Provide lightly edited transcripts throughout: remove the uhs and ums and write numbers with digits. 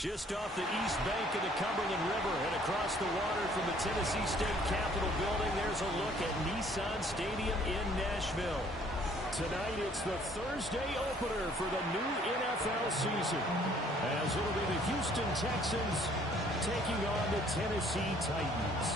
Just off the east bank of the Cumberland River and across the water from the Tennessee State Capitol building, there's a look at Nissan Stadium in Nashville. Tonight, it's the Thursday opener for the new NFL season, as it'll be the Houston Texans taking on the Tennessee Titans.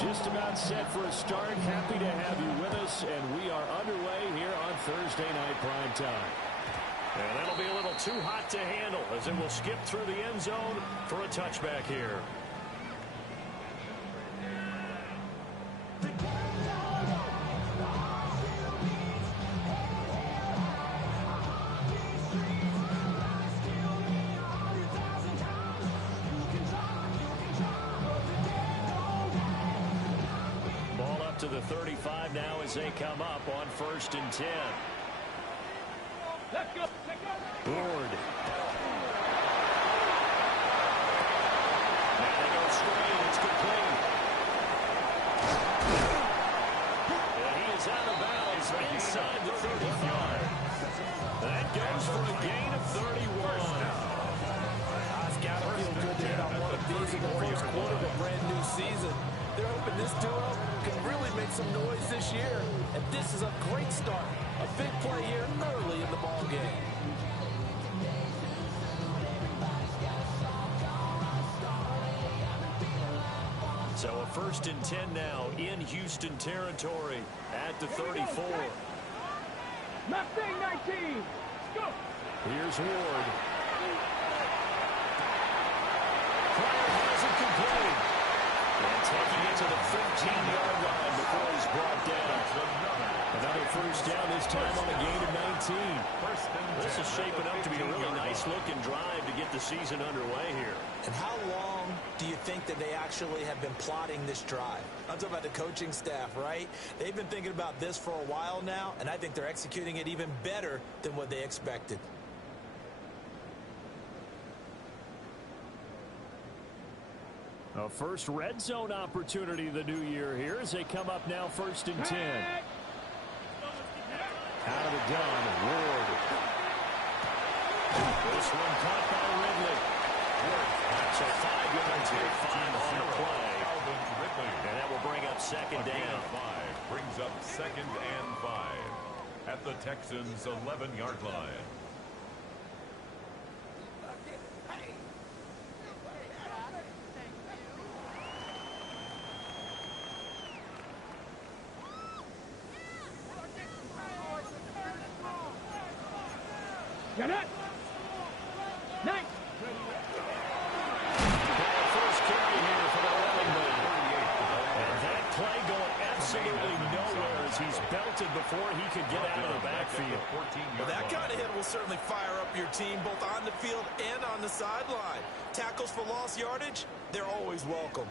Just about set for a start. Happy to have you with us, and we are underway here on Thursday Night Primetime. And that'll be a little too hot to handle as it will skip through the end zone for a touchback here. To the 35 now as they come up on 1st and 10. Let's go. Ward. Now they go straight. It's complete. And he is out of bounds inside the 35. That goes for a gain of 31. It's got to feel good to hit on one of these in the first quarter of a brand new season. They're hoping this duo can really make some noise this year. And this is a great start. A big play here early in the ball game. So a 1st and 10 now in Houston territory at the 34. Mustang 19. Go. Here's Ward. Pryor has it complete. And taking it to the 15-yard line before he's brought down. Another first down, this time on a gain of 19. This is shaping up to be a really nice-looking drive to get the season underway here. And how long do you think that they actually have been plotting this drive? I'm talking about the coaching staff, right? They've been thinking about this for a while now, and I think they're executing it even better than what they expected. A first red zone opportunity the new year here as they come up now 1st and 10. Out of the gun, Ward. This one caught by Ridley. So 5 yards here, 5 on the play. And that will bring up 2nd down. 5 brings up 2nd and 5 at the Texans' 11-yard line. Get it. Nice. First carry here for the running back. And that play going absolutely nowhere as he's belted before he could get out of the backfield. Well, that kind of hit will certainly fire up your team both on the field and on the sideline. Tackles for lost yardage, they're always welcome.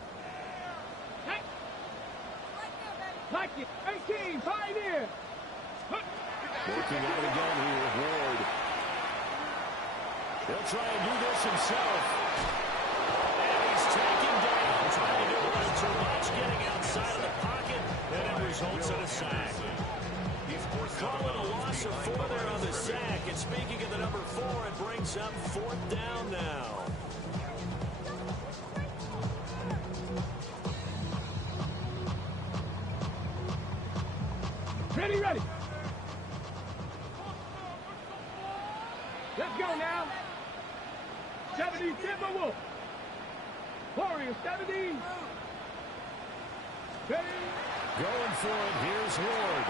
Hey. Like it. 18. Pioneer. Working out again here with Ward. He'll try and do this himself. And he's taken down. Trying to do a little too much. Getting outside of the pocket. And it results in a sack. Calling a loss of 4 there on the sack. And speaking of the number 4, it brings up 4th down now. Ready. Let's go now. 70, Timberwolf. Warrior, 70. Ready. Going for it. Here's Ward.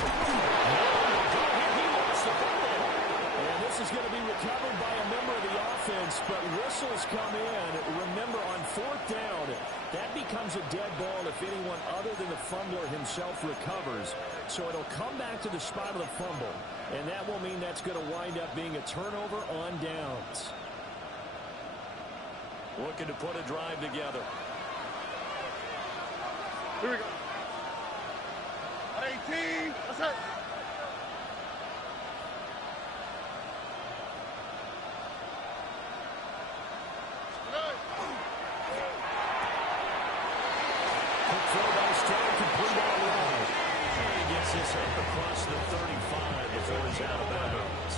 He lost the football. And this is going to be recovered by a member of the offense, but whistles come in. Remember, on 4th down, that becomes a dead ball if anyone other than the fumbler himself recovers. So it'll come back to the spot of the fumble, and that will mean that's going to wind up being a turnover on downs. Looking to put a drive together. Here we go. 18. That's it. throw by Stroud, complete on the line. He gets this up across the 35 before he's out of bounds.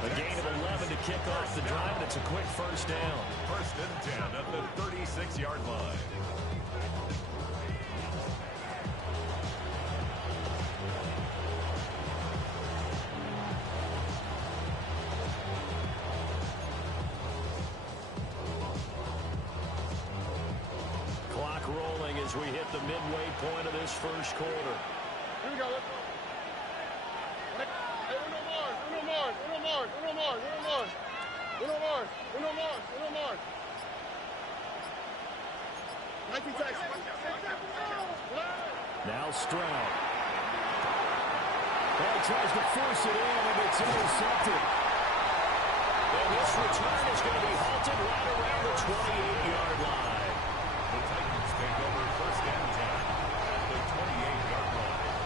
A gain of 11 to kick off the drive, and it's a quick first down. First and 10 at the 36-yard line. Clock rolling as we hit the midway point of this first quarter. Here we go. Let's go. Hey, uno more. 19 seconds. Now Stroud. Well, he tries to force it in, and it's intercepted. And this return is going to be halted right around the 28-yard line. The Titans take over first and 10 at the 28-yard line.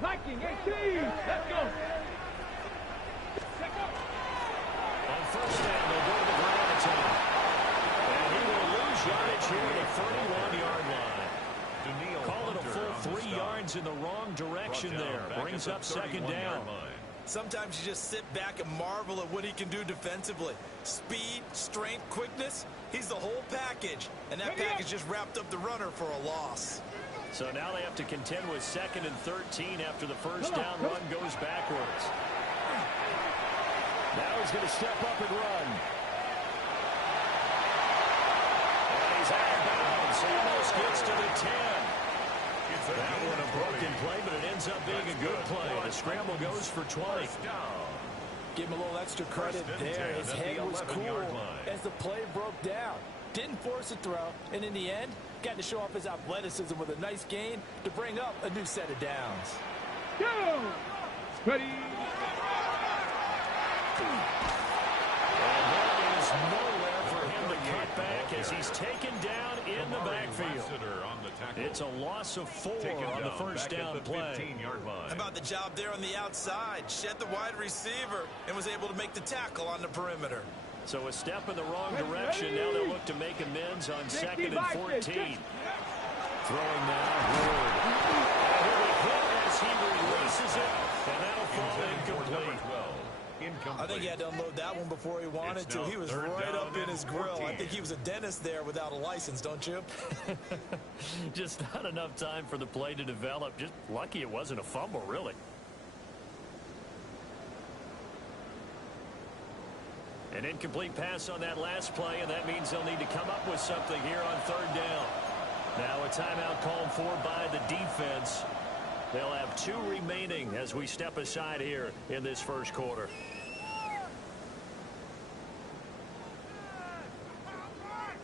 Viking 18. Let's go. On first down, they'll go to the ground attack. And he will lose yardage here at the 31-yard line. Call it a full 3 yards in the wrong direction there. Brings up second down. Sometimes you just sit back and marvel at what he can do defensively. Speed, strength, quickness, he's the whole package. And that package just wrapped up the runner for a loss. So now they have to contend with second and 13 after the first down run goes backwards. Now he's going to step up and run. And he's out of bounds. Almost gets to the 10. That one a broken play, but it ends up being a good play. The scramble goes for 20. Give him a little extra credit there. His head was cool as the play broke down. Didn't force a throw, and in the end, got to show off his athleticism with a nice gain to bring up a new set of downs. Go! Ready? And there is nowhere for him to cut back as he's taken down in the backfield. It's a loss of 4 on the first down play. How about the job there on the outside? Shed the wide receiver and was able to make the tackle on the perimeter. So a step in the wrong direction. Now they'll look to make amends on second and 14. Throwing now, Ward. And he'll be hit as he releases it, and that'll fall incomplete. I think he had to unload that one before he wanted to. He was right up in his grill. I think he was a dentist there without a license, don't you? Just not enough time for the play to develop. Just lucky it wasn't a fumble, really. An incomplete pass on that last play, and that means they'll need to come up with something here on third down. Now a timeout called for by the defense. They'll have 2 remaining as we step aside here in this first quarter.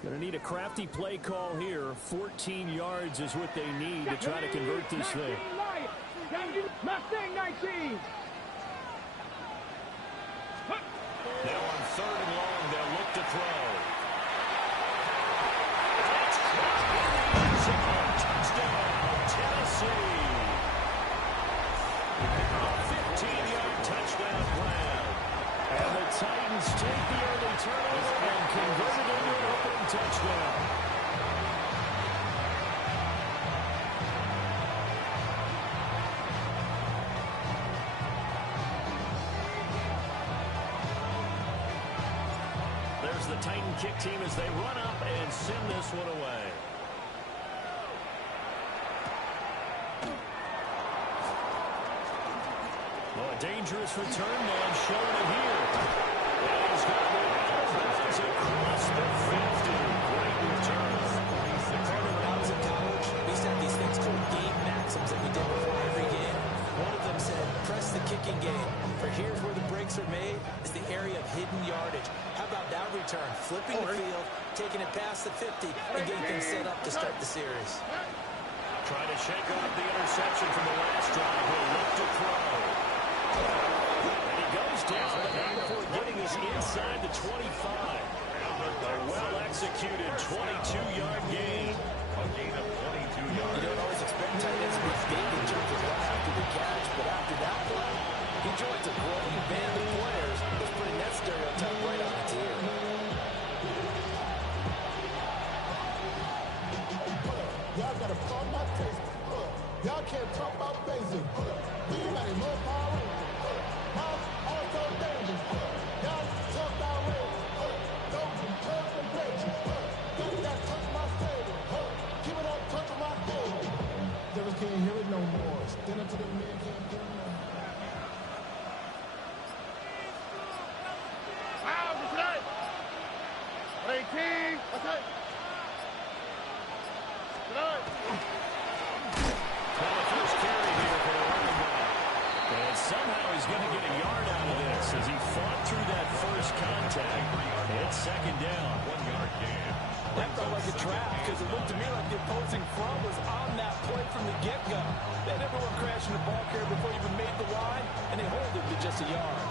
Going to need a crafty play call here. 14 yards is what they need to try to convert this thing. Mustang 19. Now on third and long, they'll look to throw. That's caught. Touchdown, Tennessee. A 15-yard touchdown grab. And the Titans take the early turnover and convert it into an opening touchdown. There's the Titan kick team as they run up and send this one away. Oh, a dangerous return man showing it here. And he's got one elbows across the 50. Great return. When I was in college, we used to have these things called game maxims that we did before every game. One of them said, press the kicking game. For here's where the breaks are made, is the area of hidden yardage. How about that return? Flipping the field, taking it past the 50, and getting things set up to start the series. Trying to shake off the interception from the last drive. He'll look to throw. And he goes down, but not before getting his inside the 25. A well-executed 22-yard gain. A gain of 22 yards. You don't always expect tight ends to be big in terms of rush after the catch, but after that play, he joins a growing band of players that's putting that stereotype right on its ear. Y'all got to pump my taste. Y'all can't talk about basic. You got any more power? Also dangerous. Y'all talk about race. Don't touch the bridge. Got that touch my favorite. Keep it up, touch my favorite. Devils can't hear it no more. Stand up to the men, can't hear it no more. Wow, this right. 18. Okay. Good. Well, the first carry here for the running back. And somehow he's going to get a yard out of this as he fought through that first contact. It's second down. 1 yard gain. That felt like a trap because it looked to me like the opposing front was on that play from the get-go. They had everyone crashing the ball carrier before he even made the line, and they hold it to just a yard.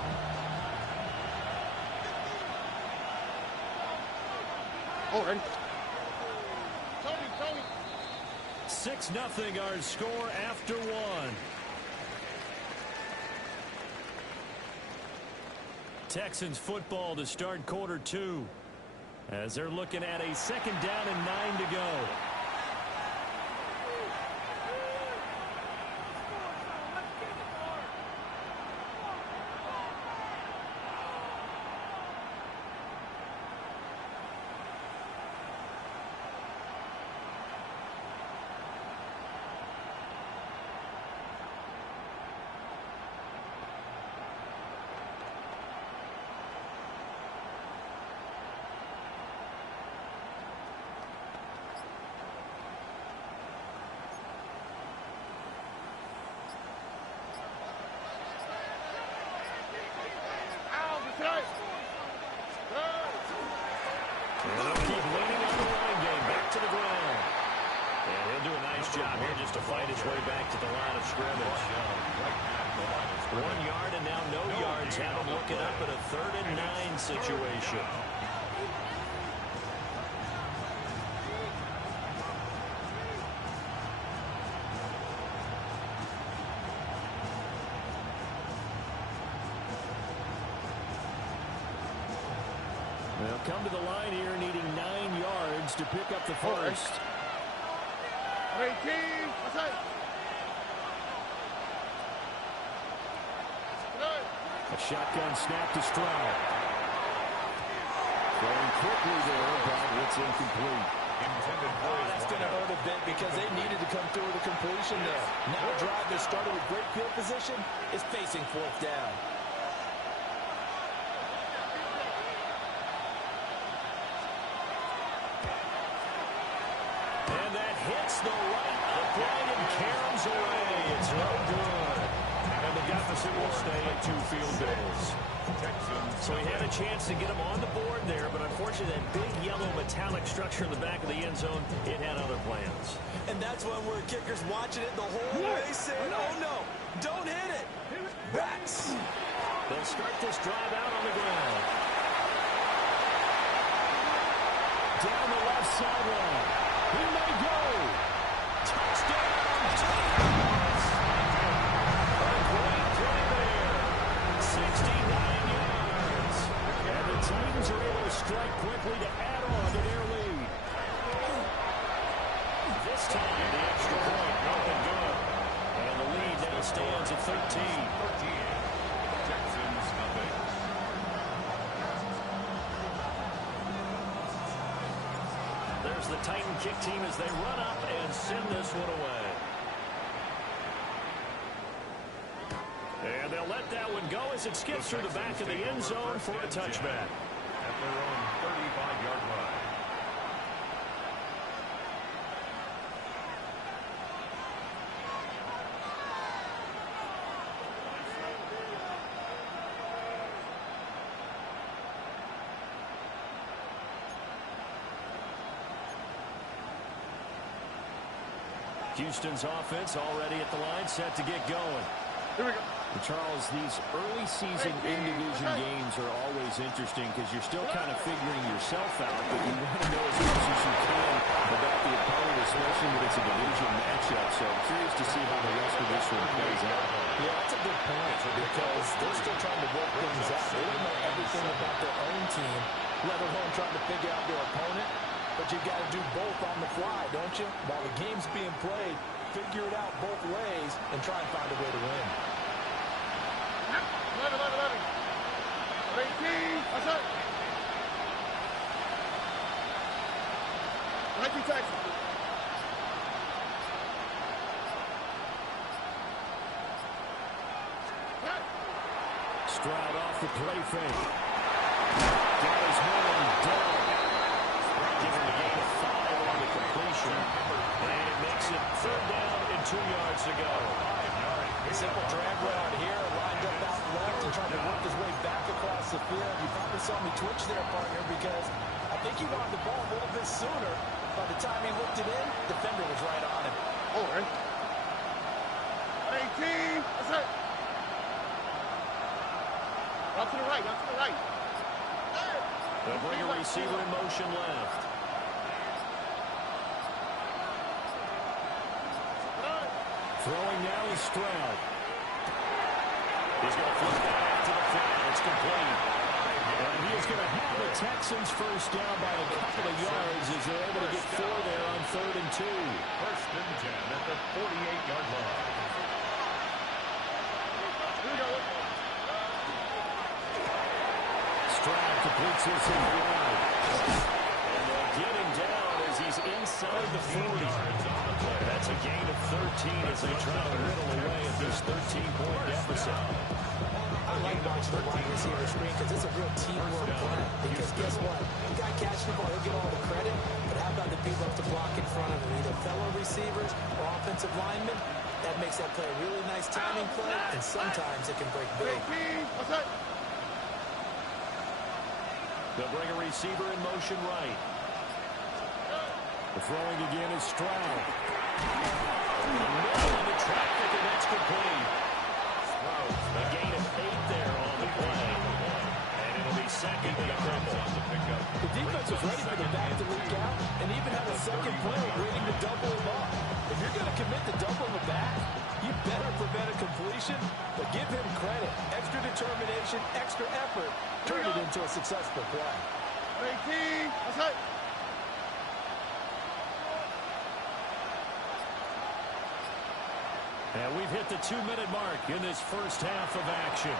Oh, ready. Tony. 6-0 our score after one. Texans football to start quarter two as they're looking at a second down and 9 to go. And they'll keep leaning on the line game back to the ground. And he'll do a nice job here just to fight his way back to the line of scrimmage. 1 yard and now no yards. Have him looking up at a 3rd and 9 situation. They'll come to the line here needing 9 yards to pick up the first. 18. Okay. A shotgun snap to Stroud. Throwing quickly there, but it's incomplete. That's going to hurt a bit because they needed to come through with a completion there. Now a drive that started with great field position is facing 4th down. And that hits the right upright and caroms away. It's no good. And the deficit will stay at 2 field goals. So he had a chance to get him on the board there, but unfortunately that big yellow metallic structure in the back of the end zone, it had other plans. And that's when we're kickers watching it the whole way saying, oh no, don't hit it. Backs. They'll start this drive out on the ground. Down the left sideline. He may go. Touchdown. A great play there. 69 yards. And the Titans are able to strike quickly to add on to their lead. This time, the extra point, nothing good. And the lead now stands at 13. Texans nothing. There's the Titan kick team as they run up and send this one away. And they'll let that one go as it skips through the back of the end zone for a touchback. At their own 35-yard line. Houston's offense already at the line, set to get going. Here we go. And Charles, these early season in-division games are always always interesting because you're still kind of figuring yourself out, but you want to know as much as you can about the opponent, especially when it's a division matchup. So I'm curious to see how the rest of this one plays out. Yeah, that's a good point because they're still trying to work things out. They don't know everything about their own team, let alone trying to figure out their opponent. But you've got to do both on the fly, don't you? While the game's being played, figure it out both ways and try and find a way to win. 18, that's it. 19 Texas. Stroud off the play fake. Got his man down. Giving the game a 5 on the completion. And it makes it 3rd down and 2 yards to go. Simple drag route here, lined up out left and trying to work his way back across the field. You probably saw me twitch there, partner, because I think he wanted the ball a little bit sooner. By the time he whipped it in, the defender was right on him. Oh, right. 18, that's it. Out to the right, out to the right. They'll bring a receiver in motion left. Throwing now is Stroud. He's going to flip that out to the flat. It's complete. And he is going to have the Texans first down by a couple of yards as they're able to get 4 there on 3rd and 2. First and 10 at the 48-yard line. Stroud completes his hit wide. And they'll get him down as he's inside the 40. That's a gain of 13 as they try to whittle away at this 13-point deficit. I like watching the wide receiver screen because it's a real teamwork play. Because guess what? The guy catching the ball, he'll get all the credit. But how about the people up to block in front of him? Either fellow receivers or offensive linemen. That makes that play a really nice timing play, and sometimes it can break big. They'll bring a receiver in motion right. The throwing again is Stroud. In the middle of the traffic, and that's complete. A gain of 8 there on the play. And it'll be 2nd and a couple. The defense was ready for the back to leak out and even had a second play waiting to double him up. If you're going to commit to doubling the back, you better prevent a completion, but give him credit. Extra determination, extra effort, turn it into a successful play. 18, that's it. And we've hit the 2-minute mark in this first half of action.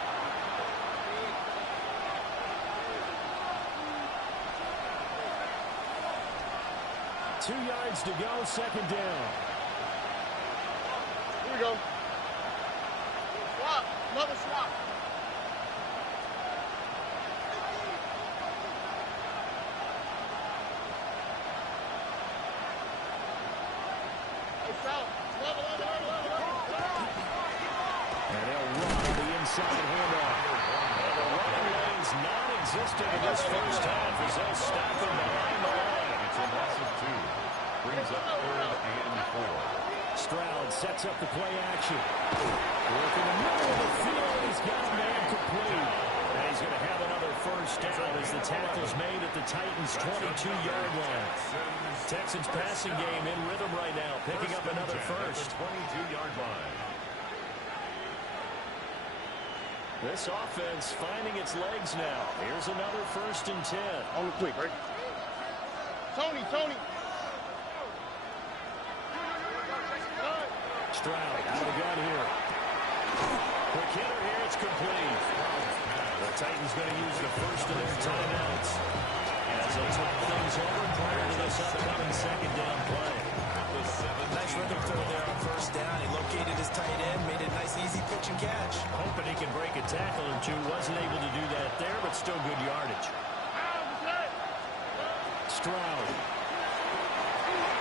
Two yards to go, 2nd down. Here we go. Swap, another swap. Hey, Sal, And they'll run the inside handoff. And the running lane's non-existent in this first half as they'll stop him behind the line. It's a loss of 2. Brings up 3rd and 4. Stroud sets up the play action. Work in the middle of the field. He's got a man complete. And he's going to have another first down as the tackle's made at the Titans' 22-yard line. Texans passing game in rhythm right now, picking up another first. 22-yard line. This offense finding its legs now. Here's another 1st and 10. On the quick, right? Tony. Stroud out of the gun here. Quick hitter here, it's complete. The Titans going to use the first of their timeouts as they talk things over prior to this upcoming 2nd down play. Nice rhythm throw there on 1st down. He located his tight end, made a nice easy pitch and catch. Hoping he can break a tackle or two. Wasn't able to do that there, but still good yardage. Stroud.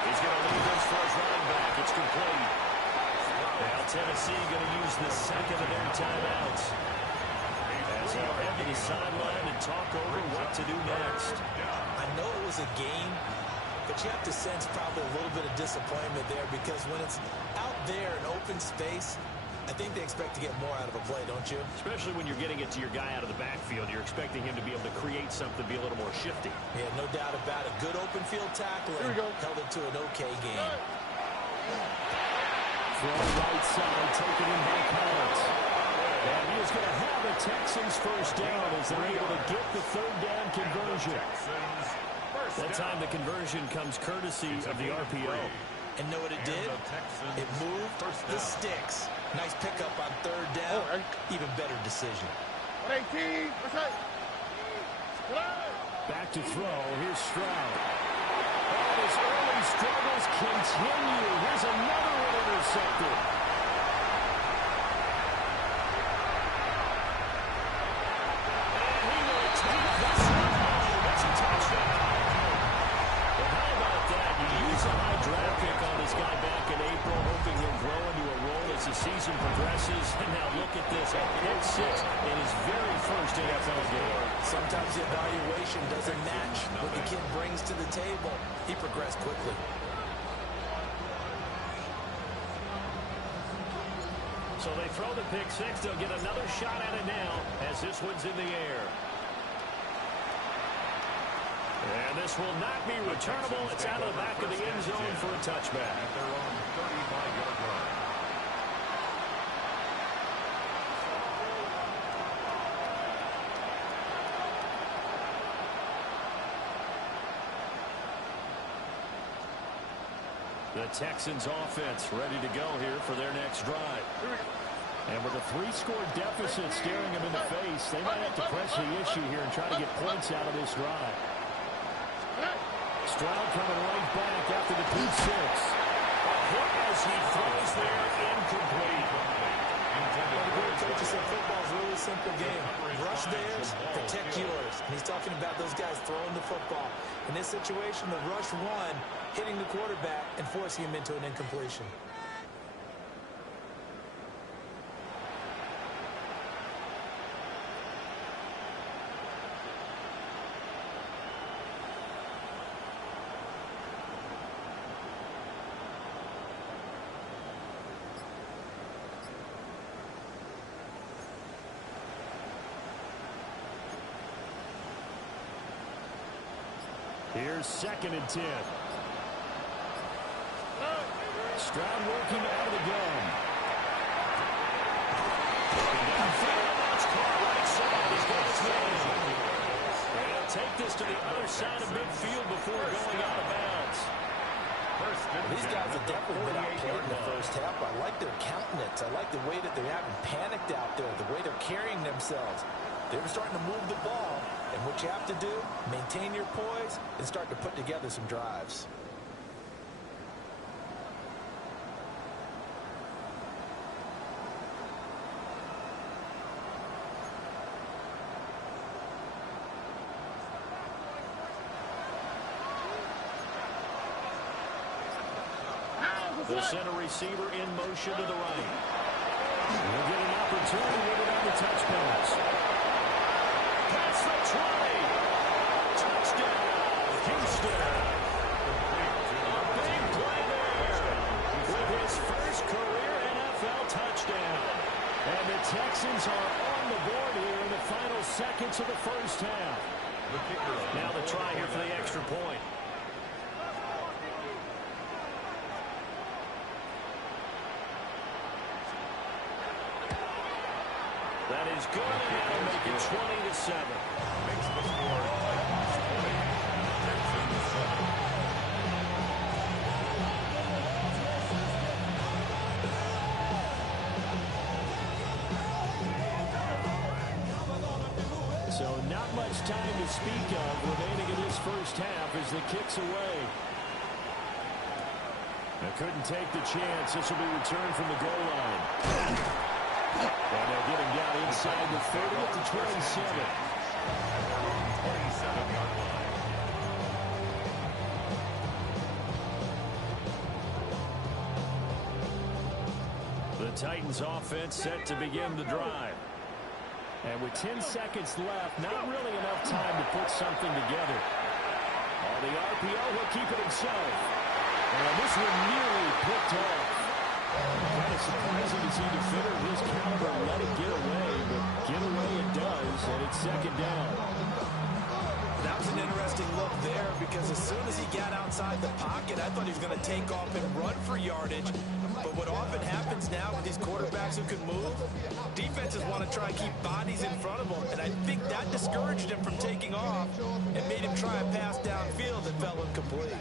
He's going to leave this for his running back. It's complete. Now Tennessee going to use the 2nd of their timeouts as he'll head to the sideline and talk over what to do next. I know it was a game, but you have to sense probably a little bit of disappointment there because when it's out there in open space, I think they expect to get more out of a play, don't you? Especially when you're getting it to your guy out of the backfield. You're expecting him to be able to create something, be a little more shifty. Yeah, no doubt about it. Good open field tackling. Held it to an okay game. Throw right side, taken in by Collins. And he is going to have the Texans first down as they're able to get the third down conversion. That time the conversion comes courtesy of the RPO. And know what it did? It moved the sticks. Nice pickup on third down. Even better decision. Back to throw. Here's Stroud. And his early struggles continue. Here's another one intercepted. And he will take this one home. That's a touchdown. Well, how about that? You use a high draft pick on this guy back in April, hoping he'll grow into a role as the season progresses. And now look at this. A pick six in his very first NFL game. Sometimes the evaluation doesn't match what the kid brings to the table. He progressed quickly. So they throw the pick six. They'll get another shot at it now as this one's in the air. And this will not be returnable. It's out of the back of the end zone for a touchback. At their own 35-yard line. The Texans offense ready to go here for their next drive. And with a 3-score deficit staring them in the face, they might have to press the issue here and try to get points out of this drive. Stroud coming right back after the pick six. A hit as he throws there, incomplete. The great coach said football's a really simple game. Rush theirs, protect yours. And he's talking about those guys throwing the football. In this situation, the rush one, hitting the quarterback and forcing him into an incompletion. Here's 2nd and 10. Stroud working out of the gun. They'll take this to the other side of midfield before going out of bounds. These guys have definitely been outplayed in the first half. I like their countenance. I like the way that they're having panicked out there, the way they're carrying themselves. They're starting to move the ball, and what you have to do, maintain your poise and start to put together some drives. The center receiver in motion to the right. We'll get an opportunity with it on the touch pass. That's the try. Touchdown, Houston. A big play there with his first career NFL touchdown. And the Texans are on the board here in the final seconds of the first half. Now the try here for the extra point. That is good, and that'll make it 20-7. Makes the score Titans 20, Texans 7. So not much time to speak of remaining in this first half as the kick's away. They couldn't take the chance. This will be returned from the goal line. And they'll get him down inside the 30 to 27. 27-yard line. The Titans offense set to begin the drive. And with 10 seconds left, not really enough time to put something together. The RPO will keep it himself. And this one nearly picked off. Kind of surprising to see a defender of his caliber let it get away, but get away it does, and it's second down. That was an interesting look there because as soon as he got outside the pocket, I thought he was going to take off and run for yardage. But what often happens now with these quarterbacks who can move, defenses want to try and keep bodies in front of them. And I think that discouraged him from taking off and made him try a pass downfield that fell incomplete.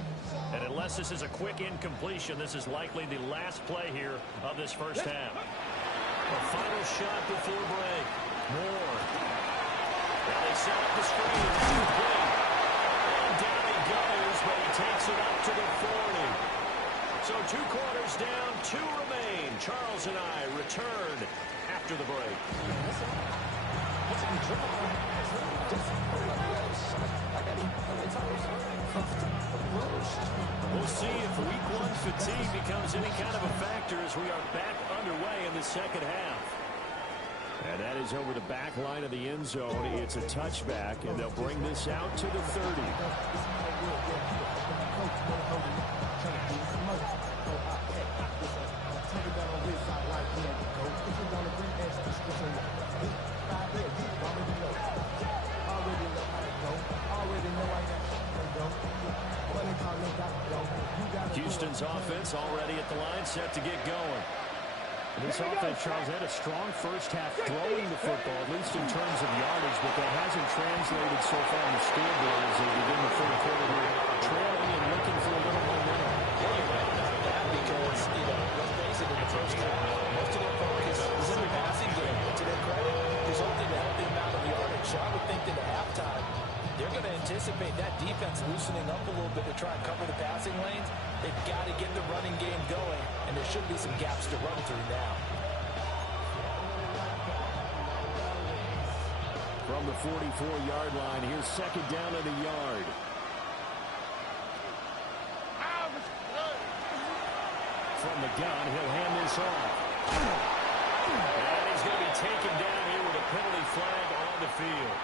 And unless this is a quick incompletion, this is likely the last play here of this first half. A final shot before break. Moore. Now they set up the screen. And down he goes, but he takes it up to the 40. So 2 quarters down, 2 remain. Charles and I return after the break. We'll see if week 1 fatigue becomes any kind of a factor as we are back underway in the second half. And that is over the back line of the end zone. It's a touchback, and they'll bring this out to the 30. Houston's offense already at the line, set to get going. This offense, Charles, had a strong first half throwing the football, at least in terms of yardage, but that hasn't translated so far on the scoreboard as they begin the third quarter here, trailing and looking for a little momentum. Yeah, you're right about that because, let's face it, in the first half, most of their focus is in the passing game. And to their credit, resulting in a healthy amount of yardage. So I would think that at halftime, they're going to anticipate that defense loosening up a little bit to try and cover the passing lanes. They've got to get the running game going, and there should be some gaps to run through now. From the 44-yard line, here's second down at a yard. From the gun, he'll hand this off. And he's going to be taken down here with a penalty flag on the field.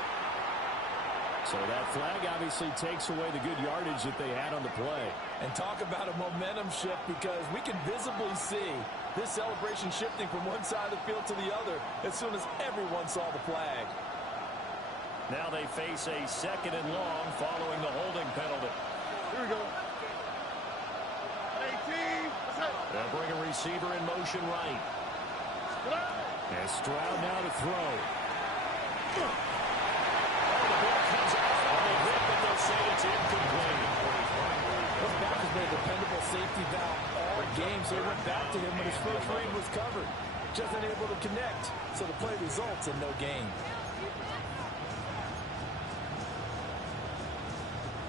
So that flag obviously takes away the good yardage that they had on the play. And talk about a momentum shift because we can visibly see this celebration shifting from one side of the field to the other as soon as everyone saw the flag. Now they face a second and long following the holding penalty. Here we go. 18. They'll bring a receiver in motion right. And Stroud now to throw. It's incomplete. This back has been a dependable safety valve all game, so he went back to him when his first read was covered. Just unable to connect, so the play results in no gain.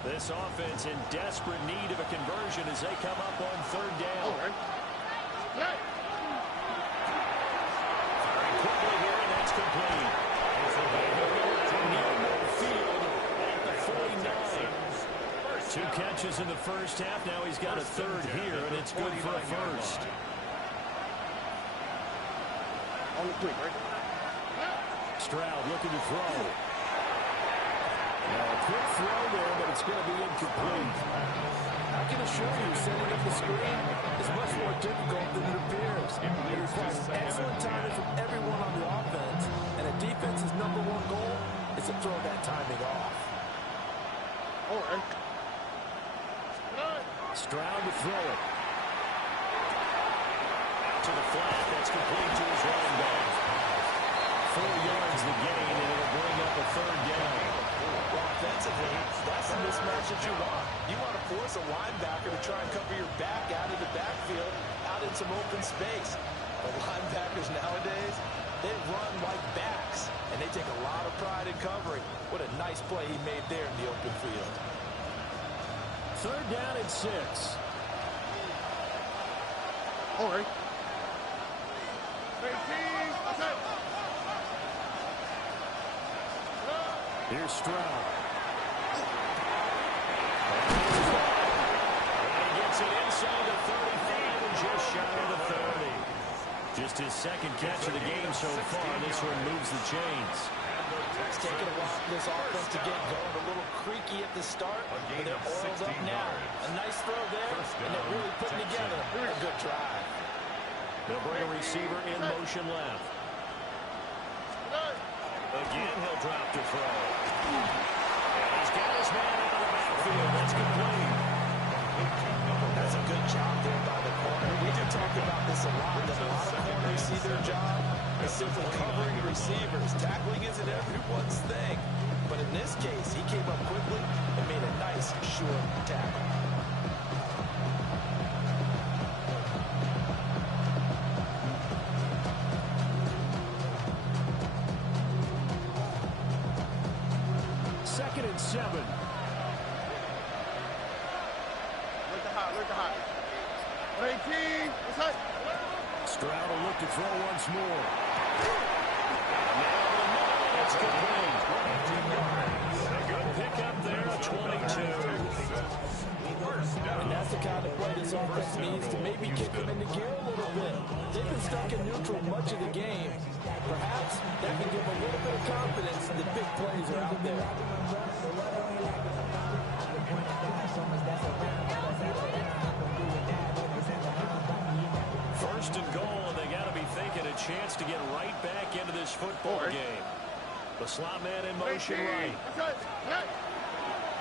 This offense in desperate need of a conversion as they come up on third down. Firing quickly here, and that's complete. Two catches in the first half. Now he's got a third here, and it's good for a first. On the quick, right? Stroud looking to throw. Now a quick throw there, but it's going to be incomplete. I can assure you, setting up the screen is much more difficult than it appears. It requires excellent timing from everyone on the offense, and a defense's number one goal is to throw that timing off. All right. Stroud to throw it. Out to the flat. That's complete to his running back. 4 yards the gain, and it'll bring up a third down. Well, offensively, that's the mismatch that you want. You want to force a linebacker to try and cover your back out of the backfield, out in some open space. The linebackers nowadays, they run like backs, and they take a lot of pride in covering. What a nice play he made there in the open field. Third down and 6. All right. Here's Stroud. And he gets it inside the 35 and just shy of the 30. Just his second catch of the game so far. This one moves the chains. It's taken a while for this offense to get going. A little creaky at the start, but they're oiled up now. A nice throw there, and they're really putting together a good drive. They'll bring a receiver in motion left. Again, he'll drop to throw. And he's got his man out of the backfield. That's complete. That's a good job there by the corner. We do talk about this a lot, that a lot of corners see their job as simply covering receivers. Tackling isn't everyone's thing. But in this case, he came up quickly and made a nice, sure tackle. Second and 7. Look the hot. 18. What's that? Stroud will look to throw once more. That's complete. A good pickup there at 22. And that's the kind of play this offense needs to maybe kick them into gear a little bit. They've been stuck in neutral much of the game. Perhaps that can give a little bit of confidence that big plays are out there. First and goal, and they got to be thinking a chance to get right back into this football game. The slot man in motion right.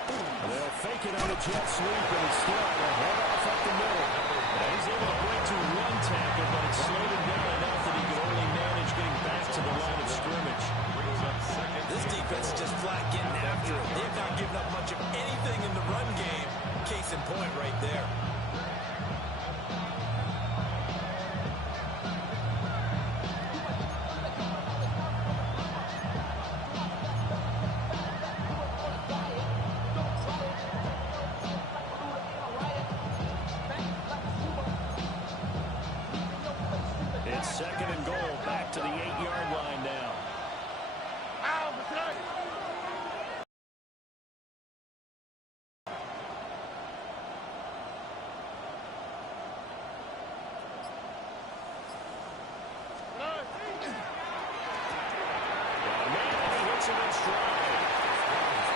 They'll fake it on a jet sweep, and it's still a head off up the middle. And he's able to break through one tackle, but it slowed him down enough that he could only manage getting back to the line of scrimmage. This defense is just flat getting after it. They've not given up much of anything in the run game. Case in point right there. It's second and goal, back to the 8-yard line now.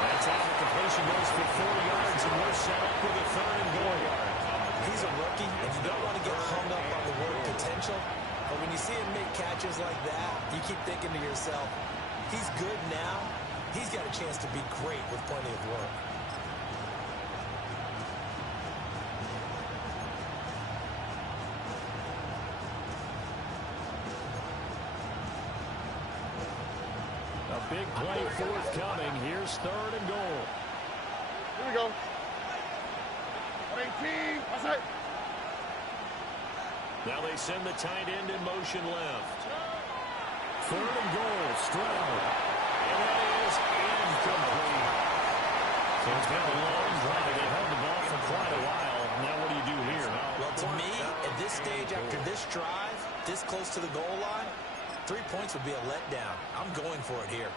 That's out. The completion goes for 4 yards, and we're set up with a third and goal. He's a rookie, and you don't want to get hung up on the word potential. But when you see him make catches like that, you keep thinking to yourself, he's good now. He's got a chance to be great with plenty of work. A big play forthcoming. Here's third and goal. Here we go. 18. What's that? Now they send the tight end in motion left. Third and goal, Stroud. And that is incomplete. So it's been a long drive. They held the ball for quite a while. Now what do you do here? Well, to me, at this stage after this drive, this close to the goal line, 3 points would be a letdown. I'm going for it here.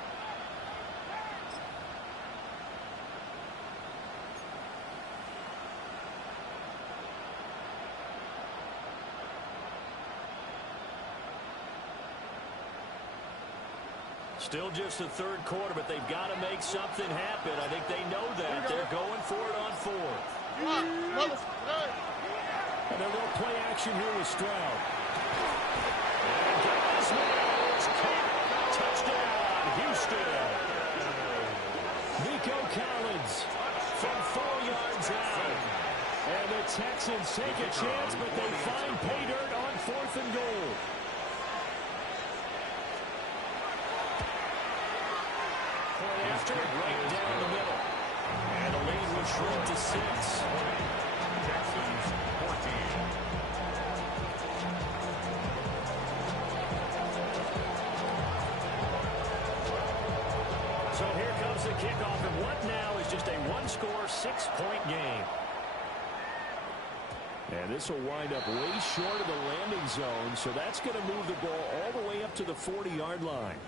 Still just the third quarter, but they've got to make something happen. I think they know that. They're going for it on fourth. And they'll go play action here with Stroud. And guys, it's caught. Touchdown, Houston. Nico Collins from 4 yards out. And the Texans take a chance, but they find pay dirt on fourth and goal. After it right down the middle. And the lead will shrink to 6. Texans 14. So here comes the kickoff, and what now is just a one-score, 6-point game. And this will wind up way short of the landing zone, so that's going to move the ball all the way up to the 40-yard line.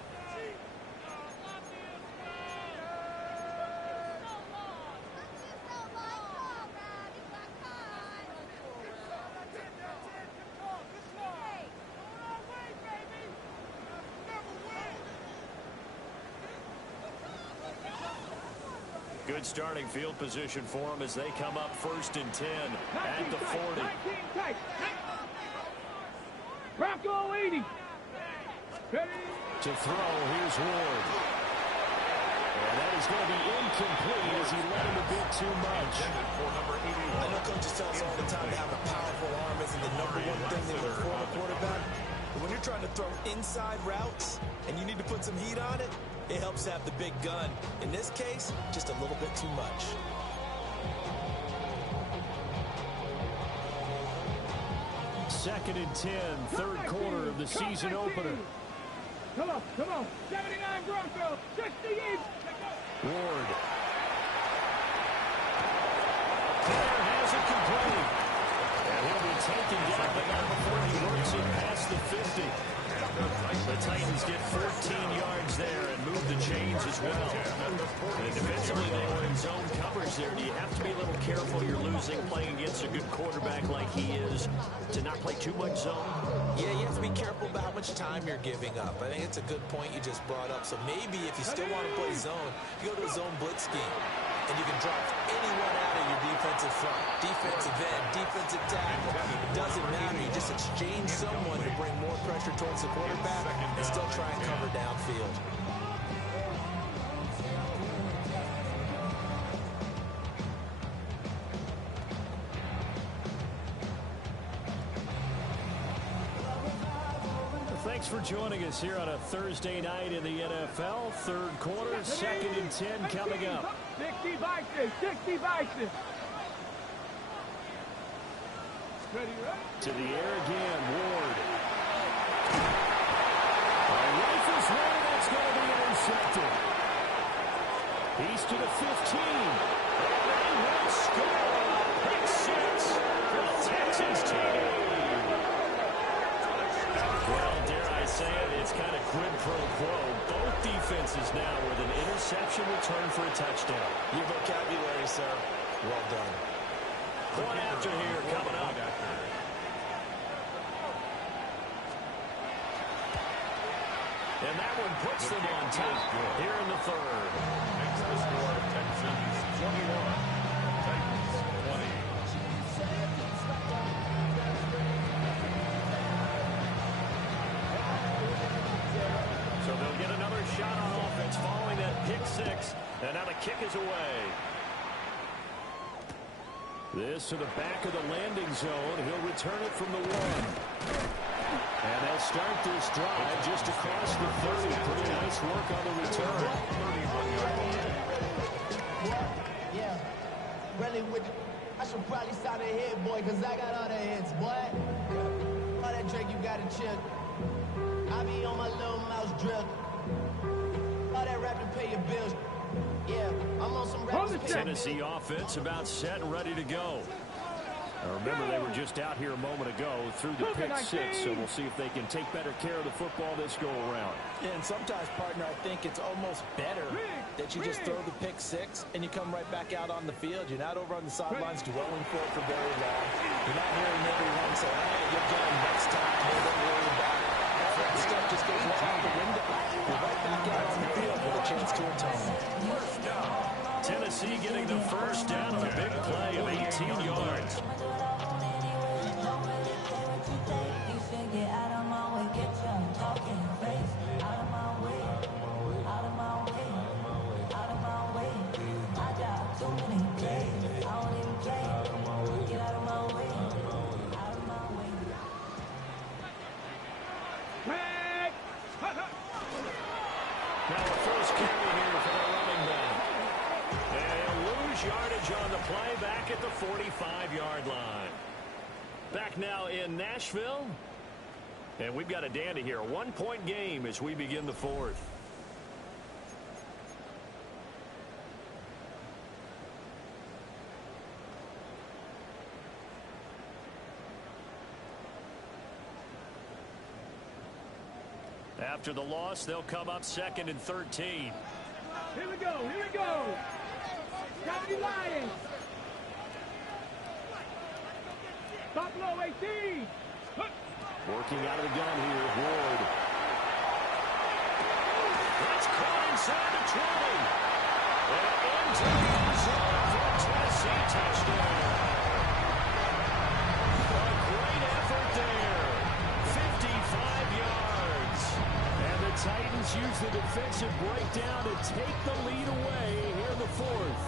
Good starting field position for them as they come up 1st and 10 at the 40. Bronco 80. Ready? To throw, here's Ward. And that is going to be incomplete as he let him a bit too much. I know coaches tell us all the time that having a powerful arm isn't the number one thing they look for in a quarterback. But when you're trying to throw inside routes and you need to put some heat on it, it helps have the big gun. In this case, just a little bit too much. Second and 10, third quarter of the season opener. Come on, come on. 79 Bronco, 68. Ward. Player has it complete. And he'll be taken down, but not before he works it past the 50. The Titans get 14 yards there and move the chains as well. And defensively, they were in zone coverage there. Do you have to be a little careful you're losing playing against a good quarterback like he is to not play too much zone? Yeah, you have to be careful about how much time you're giving up. I think it's a good point you just brought up. So maybe if you still want to play zone, you go to a zone blitz scheme. And you can drop anyone out of your defensive front. Defensive end, defensive tackle. It doesn't matter. You just exchange someone to bring more pressure towards the quarterback and still try and cover downfield. Thanks for joining us here on a Thursday night in the NFL. Third quarter, second and 10 coming up. 60 Vikings, 60 Vikings. Ready, right? To the air again, Ward. Rifles one, that's going to be intercepted. He's to the 15. And they will score. Pick six for the Texans team. Well, dare I say it, it's kind of quid pro quo. Both defenses now with an interception return for a touchdown. Your vocabulary, sir. Well done. One after here coming up. And that one puts them on top here in the third. Makes the score Texans 21, Titans 20. So they'll get another shot on offense following that pick six. And now the kick is away. This to the back of the landing zone. He'll return it from the one. And they'll start this drive just across the 30. Pretty nice work on the return. Yeah, really with the, I should probably sign a hit, boy, because I got all the hits, boy. All that Drake, you got to chill. I be on my little mouse drill. All that rap to pay your bills. Yeah, I'm on some rap. Tennessee offense about set and ready to go. Now remember, they were just out here a moment ago through the pick six, so we'll see if they can take better care of the football this go-around. Yeah, and sometimes, partner, I think it's almost better that you just throw the pick six and you come right back out on the field. You're not over on the sidelines dwelling for it for very long. You're not hearing everyone say, hey, you're going next time. Hey, don't worry about it. All that stuff just goes right out the window. You're right back out on the field with a chance to atone. Tennessee getting the first down on a big play of 18 yards. Now the first carry here for the running back. And he'll lose yardage on the play back at the 45-yard line. Back now in Nashville. And we've got a dandy here. A one-point game as we begin the fourth. After the loss, they'll come up second and 13. Here we go, here we go. County Lions. Buffalo 18. Working out of the gun here, Ward. That's caught inside the 20. And into the end zone for a Tennessee touchdown. A great effort there. 55 Texans use the defensive breakdown to take the lead away here in the fourth.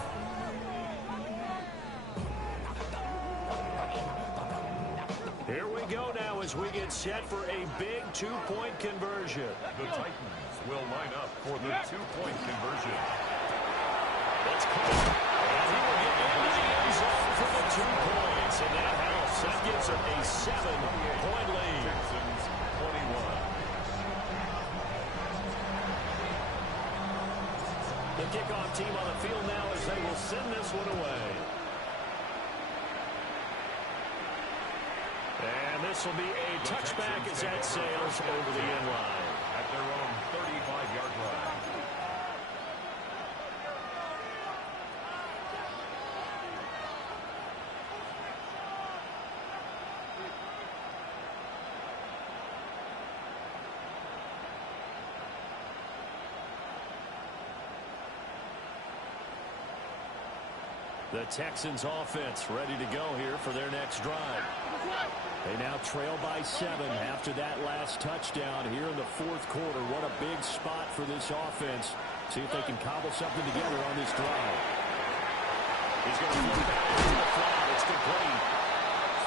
Here we go now as we get set for a big two-point conversion. The Titans will line up for the two-point conversion. That's close. And he will get into the end zone for the 2 points. And that helps. That gives him a 7-point lead. Texans 21. The kickoff team on the field now as they will send this one away. And this will be a touchback as that sails over the end line. At their own 35-yard line. The Texans offense ready to go here for their next drive. They now trail by 7 after that last touchdown here in the fourth quarter. What a big spot for this offense. See if they can cobble something together on this drive. He's going to flip back into the flat. It's complete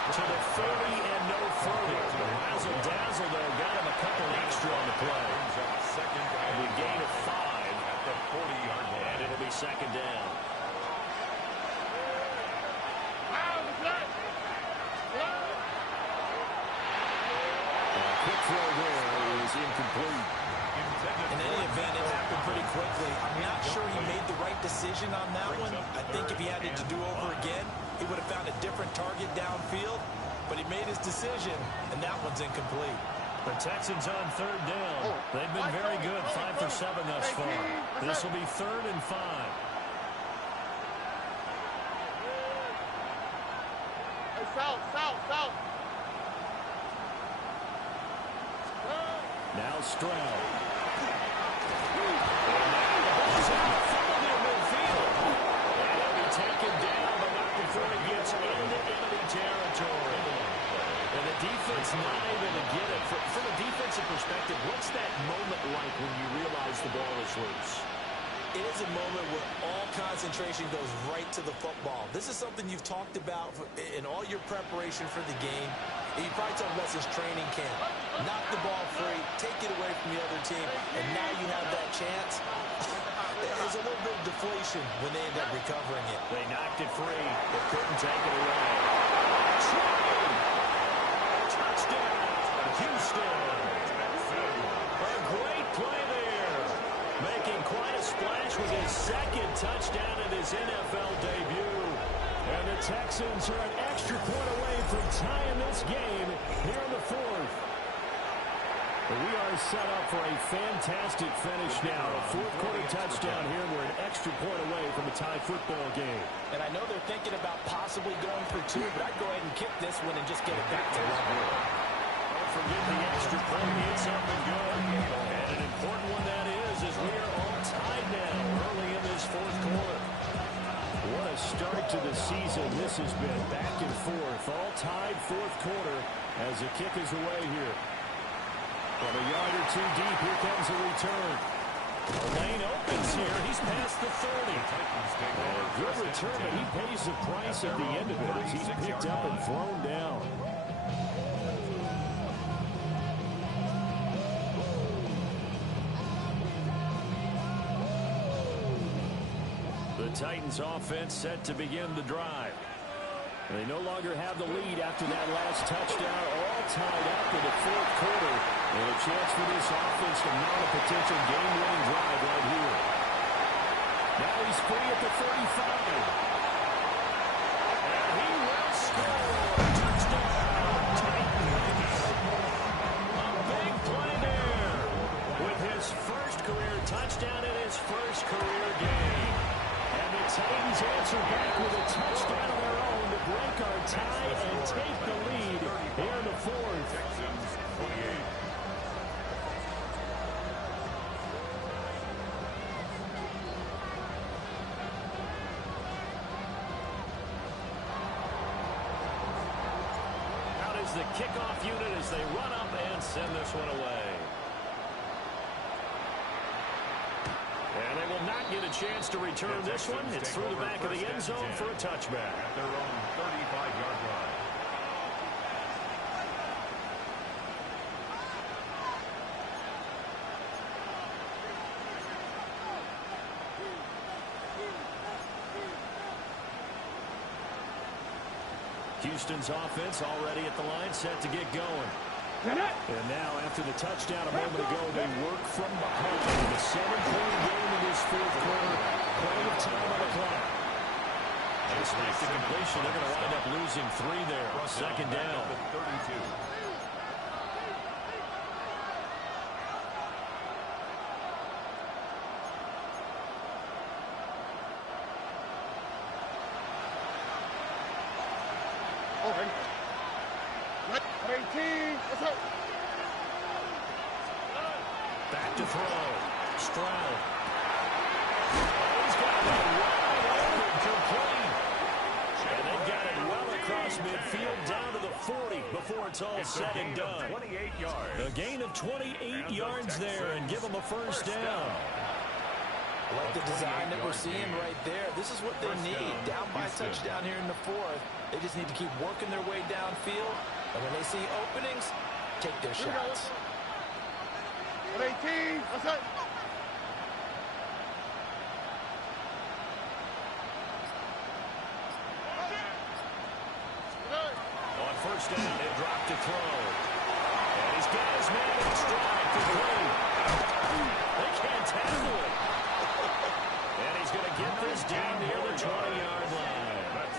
to the 30 and no further. The razzle dazzle though got him a couple extra on the play. Second and a gain of 5 at the 40-yard line. And it'll be second down. Quick throw there is incomplete. In any event, it happened pretty quickly. I'm not sure he made the right decision on that one. I think if he had it to do over again, he would have found a different target downfield. But he made his decision, and that one's incomplete. The Texans on third down. They've been very good, 5 for 7 thus far. This will be 3rd and 5. South. Now Stroud. And now the ball's out of front near midfield. And he'll be taken down, but not before he gets into enemy territory. And the defense not able to get it. From a defensive perspective, what's that moment like when you realize the ball is loose? It is a moment where all concentration goes right to the football. This is something you've talked about in all your preparation for the game. You probably talked about since training camp. Knock the ball free, take it away from the other team, and now you have that chance. There's a little bit of deflation when they end up recovering it. They knocked it free, but couldn't take it away. Touchdown, Houston. A great play there. Making quite a splash with his second touchdown in his NFL debut. And the Texans are an extra point away from tying this game here in the fourth. But we are set up for a fantastic finish now. A fourth quarter touchdown here. We're an extra point away from a tie football game. And I know they're thinking about possibly going for 2, but I'd go ahead and kick this one and just get it back to 1. Don't forget the extra point. It's up and good. And an important one that is as we are all tied now early in this fourth quarter. What a start to the season this has been. Back and forth. All tied fourth quarter as the kick is away here. From a yard or 2 deep, here comes a return. The lane opens here. He's past the 30. Good return, but he pays the price at the end of it as he's picked up and thrown down. The Titans offense set to begin the drive. They no longer have the lead after that last touchdown. All tied up in the fourth quarter. And a chance for this offense to mount a potential game-winning drive right here. Now he's free at the 35. And he will score. Touchdown, Titans. A big play there with his first career touchdown in his first career game. And the Titans answer back with a touchdown of their own to break our tie and take the lead here in the fourth. Texans 28. Out is the kickoff unit as they run up and send this one away. get a chance to return this one. It's through the back of the end zone for a touchback. At their own 35-yard line. Houston's offense already at the line, set to get going. And now, after the touchdown a moment ago, they work from behind. A 7-point game in this fourth quarter. Plenty of time on the clock. They snag the completion. They're going to wind up losing 3 there. Second down. 32. Back to throw. Stroud. He's got it wide open, complete. And they got it well across midfield down to the 40 before it's all said and done. 28 yards. A gain of 28 yards there and give them a first down. I like the design that we're seeing right there. This is what they need. Down by a touchdown here in the fourth. They just need to keep working their way downfield. And when they see openings, take their shots. 18, what's up? On first down, they drop to throw. And he's got his man in stride for three. They can't tackle it. And he's going to get this down near the 20-yard line. That's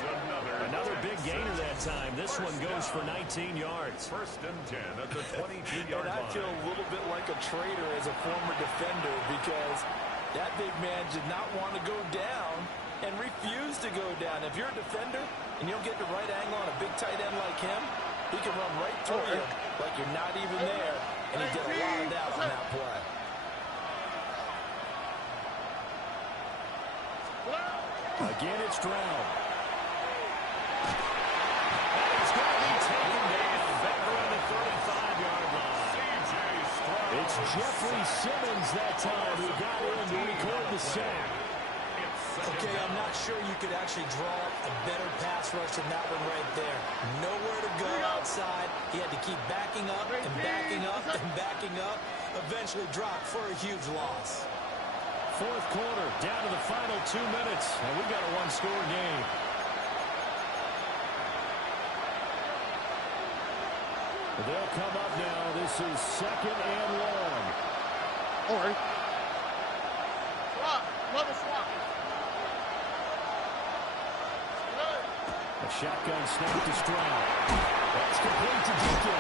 Another big gainer that time. This one goes for 19 yards. First and 10 at the 22-yard line. And I feel a little bit like a traitor as a former defender because that big man did not want to go down and refused to go down. If you're a defender and you don't get the right angle on a big tight end like him, he can run right through you like you're not even there, and he did a lot of that on that play. Again, it's Stroud. And he's going to be taken down back around the 35-yard line. It's Jeffrey Simmons that time who got in to record the sack. Okay, I'm not sure you could actually draw a better pass rush than that one right there. Nowhere to go outside. He had to keep backing up and backing up and backing up. Eventually dropped for a huge loss. Fourth quarter, down to the final 2 minutes, and we've got a one-score game. They'll come up now. This is second and long. All right. Swap. Another swap. A shotgun snap to Stroud. That's complete to Deacon.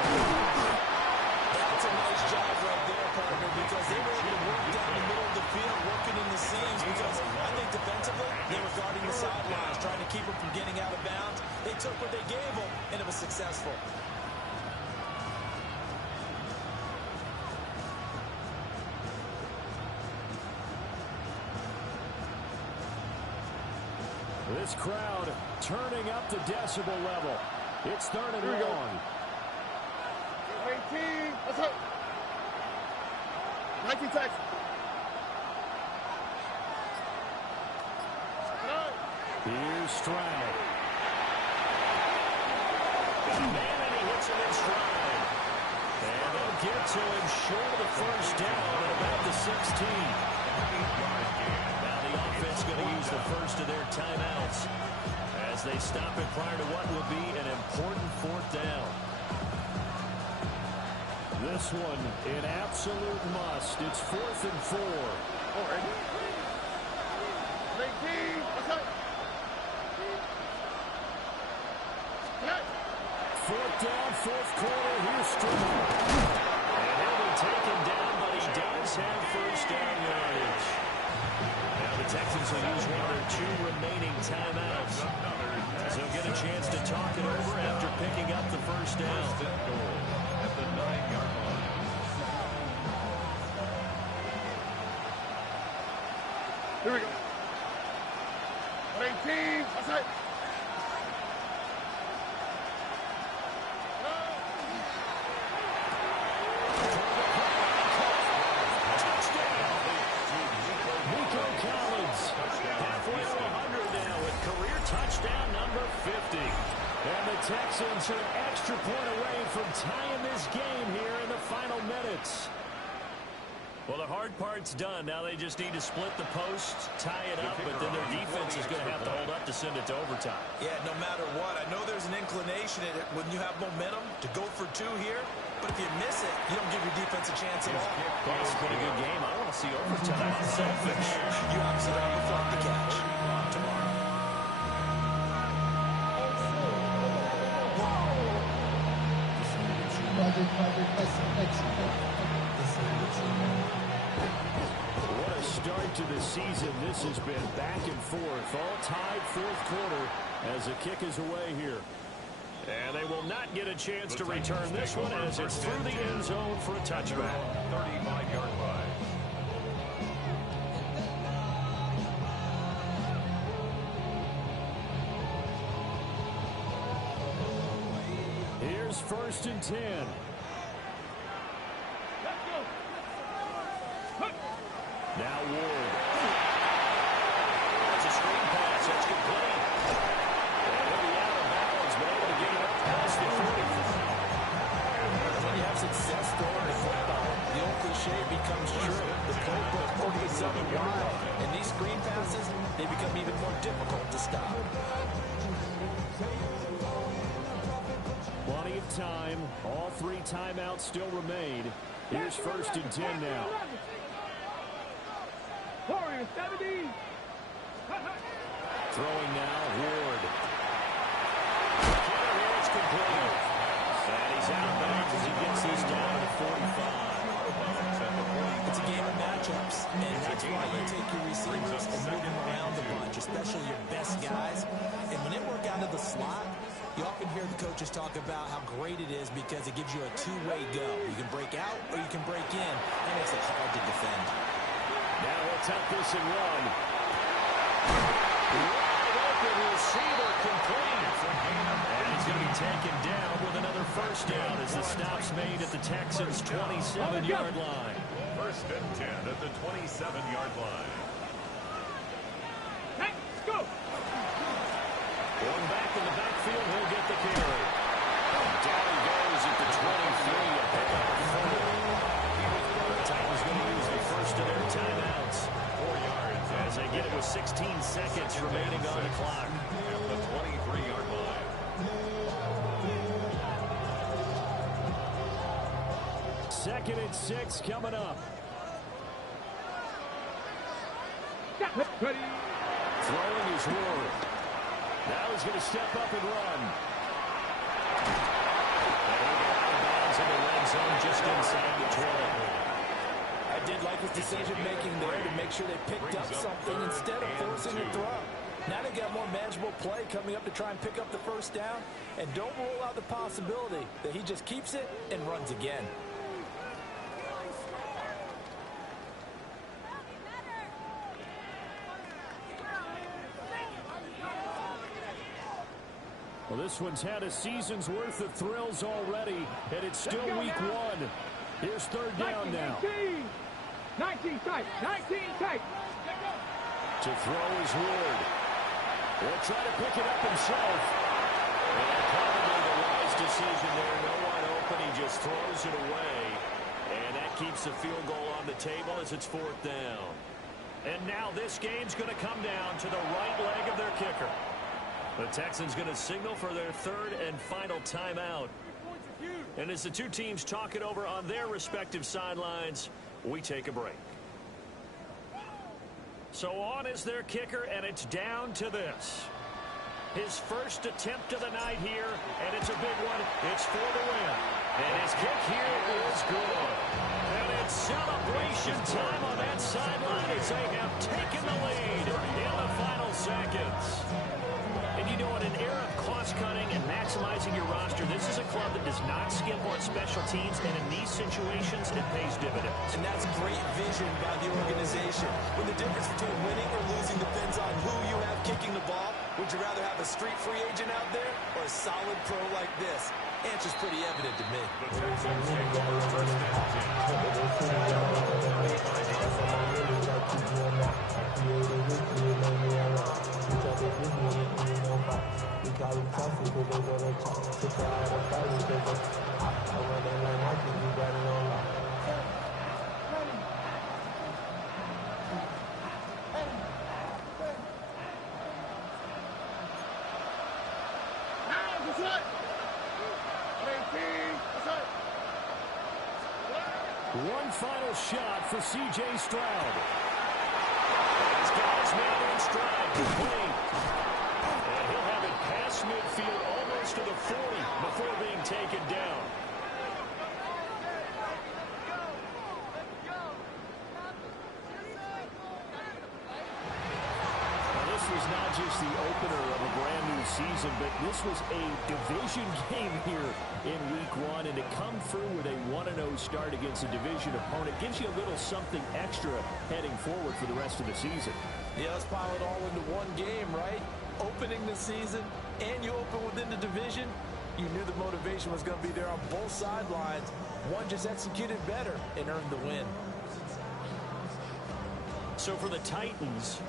That's a nice job right there, partner, because they were able to work down the middle of the field, working in the seams, because I think defensively, they were guarding the sidelines, trying to keep them from getting out of bounds. They took what they gave them, and it was successful. This crowd turning up the decibel level. It's third and long. 18, let's go. 19 Texas. Here's Stroud. Man, and he hits him in stride. And they'll get to him short of the first down at about the 16. Now the offense going to use the first of their timeouts as they stop it prior to what will be an important fourth down. This one, an absolute must. It's 4th and 4. All right. 18, let's go. Fourth down, fourth quarter. Here's Stroud. And he'll be taken down, but he does have first down yardage. Now the Texans will use one of their 2 remaining timeouts. So they'll get a chance to talk it over after picking up the first down. First and goal at the 9-yard line. Here we go. 18, let's go. Nico Collins the 50. And the Texans are an extra point away from tying this game here in the final minutes. Well, the hard part's done. Now they just need to split the post, tie it up, but then their defense is going to have to hold up to send it to overtime. Yeah, no matter what. I know there's an inclination when you have momentum to go for two here, but if you miss it, you don't give your defense a chance at all. Well, it's been a good game. I want to see overtime. Selfish. You obviously don't reflect the catch. Tomorrow. What a start to the season this has been. Back and forth, all tied fourth quarter as the kick is away here. And they will not get a chance to return this one as it's through the end zone for a touchback. 35-yard line. Here's 1st and 10. Now Ward. That's a screen pass. That's complete. And he'll be out of bounds, but able to get it up past the 40. When you have success throwing the football, the old cliche becomes true. The playbook 47 wide. And these screen passes, they become even more difficult to stop. Plenty of time. All 3 timeouts still remain. Here's 1st and 10 now. Warriors 70. Throwing now, Ward. It's complete. And he's out of bounds as he gets this down to 45. It's a game of matchups, and that's why you take your receivers and move them around a bunch, especially your best guys. And when they work out of the slot, you often hear the coaches talk about how great it is because it gives you a two-way go. You can break out or you can break in. It makes it hard to defend. Now he'll tuck this and run. Wide open receiver complete. And he's going to be taken down with another first down as the stop's made at the Texans' 27-yard line. 1st and 10 at the 27-yard line. Hey, go. Going back in the backfield, he'll get the carry. Down he goes at the 23, a pickup of 4. The Titans going to use the first of their timeouts. 4 yards As they get it with 16 seconds remaining on the clock. At the 23-yard line. 2nd and 6 coming up. Ready. Throwing his Ward. Now he's going to step up and run. And he'll get out of bounds in the red zone just inside the 12. I did like his decision-making there to make sure they picked up something instead of forcing a throw. Now they got more manageable play coming up to try and pick up the first down. And don't rule out the possibility that he just keeps it and runs again. Well, this one's had a season's worth of thrills already, and it's still week 1. Here's 3rd down now. 19 tight. 19 tight. To throw is Ward. He'll try to pick it up himself. And probably the wise decision there. No one open. He just throws it away. And that keeps the field goal on the table as it's 4th down. And now this game's going to come down to the right leg of their kicker. The Texans going to signal for their 3rd and final timeout. And as the two teams talk it over on their respective sidelines, we take a break. So on is their kicker, and it's down to this. His first attempt of the night here, and it's a big one. It's for the win. And his kick here is good. And it's celebration time on that sideline as they have taken the lead in the final seconds. And you know, in an era of cost-cutting and maximizing your roster, this is a club that does not skimp on special teams, and in these situations, it pays dividends. And that's great vision by the organization. When the difference between winning or losing depends on who you have kicking the ball, would you rather have a street free agent out there or a solid pro like this? Answer's pretty evident to me. The Texans take over 1st and 10. One final shot for C.J. Stroud. He's got his man in stride, complete. And he'll have it past midfield, almost to the 40, before being taken down. This was not just the opener of a brand new season, but this was a division game here in week 1. And to come through with a 1-0 start against a division opponent gives you a little something extra heading forward for the rest of the season. Yeah, let's pile it all into one game, right? Opening the season, and you open within the division. You knew the motivation was going to be there on both sidelines. One just executed better and earned the win. So for the Titans,